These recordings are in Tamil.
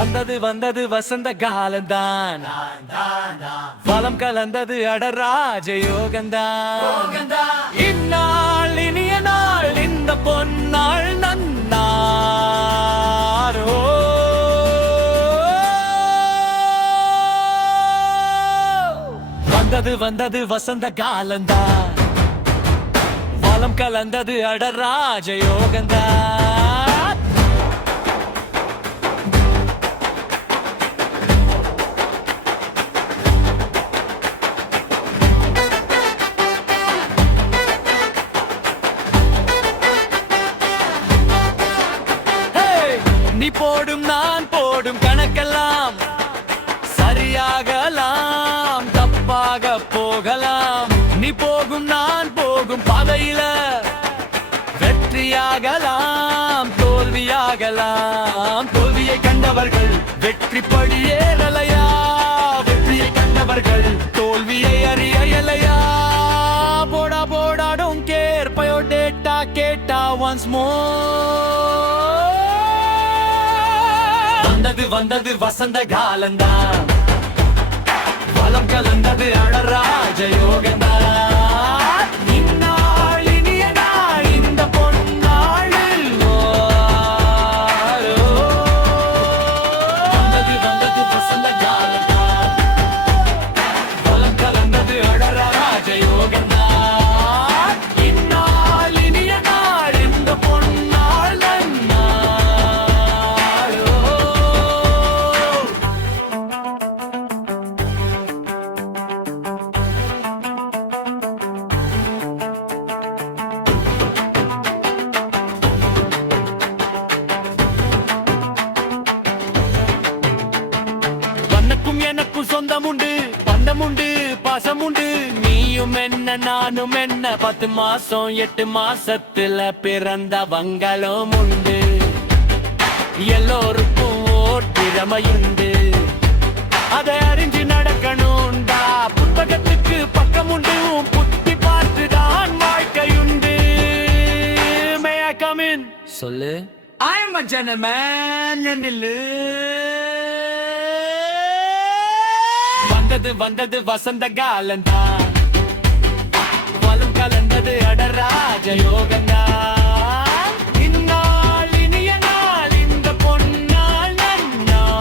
வந்தது வந்தது வசந்த காலந்தான், வளம் கலந்தது அடராஜ யோகந்தான். இந்நாள் இனிய நாள், இந்த பொன்னாள் நன்னாரோ. வந்தது வந்தது வசந்த காலந்தான், வளம் கலந்தது அடராஜ யோகந்தான். நீ போடும் நான் போடும் கணக்கெல்லாம் சரியாகலாம், தப்பாக போகலாம். நீ போகும் நான் போகும் பாதையில வெற்றியாகலாம், தோல்வியாகலாம். தோல்வியை கண்டவர்கள் வெற்றி படியேறலையா, வெற்றியை கண்டவர்கள் தோல்வியை அறியலையா. போடா போடா don't care, பயோடேட்டா கேட்டா once more. வந்தது வந்தது வசந்த காலந்தான், வளம் கலந்தது அடராஜ யோகந்தான். இந்நாள் இனிய நாள், இந்த பொன்னாளில் வந்தது வந்தது வசந்த காலந்தான், வளம் கலந்தது அடராஜ யோகந்தான். இந்நாள் இனிய நாள், இந்த பொன்னாள் எனக்கும் சொந்தம் உண்டு, பந்தம் உண்டு, பாசம் உண்டு. நீயும் என்ன நானும் என்ன, 10 மாசம் 8 மாசத்துல பிறந்தவங்களும் உண்டு. எல்லோருக்கும் ஓர் திறமையுண்டு, அதை அறிஞ்சு நடக்கணும்டா. புத்தகத்துக்கு பக்கம் உண்டு, புத்தி பார்த்துதான் வாழ்க்கையுண்டு. May I come in? சொல்லு. I am a gentleman. நில்லு. வந்தது வந்தது வசந்த காலந்தான், வளம் கலந்தது அடராஜ யோகந்தான். இந்நாள் இனிய நாள், இந்த பொன்னாள் நன்னாள்.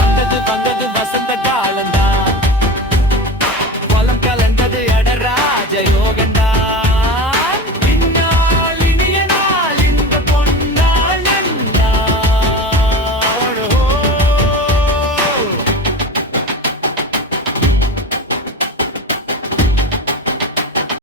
வந்தது வந்தது வசந்த காலந்தான்.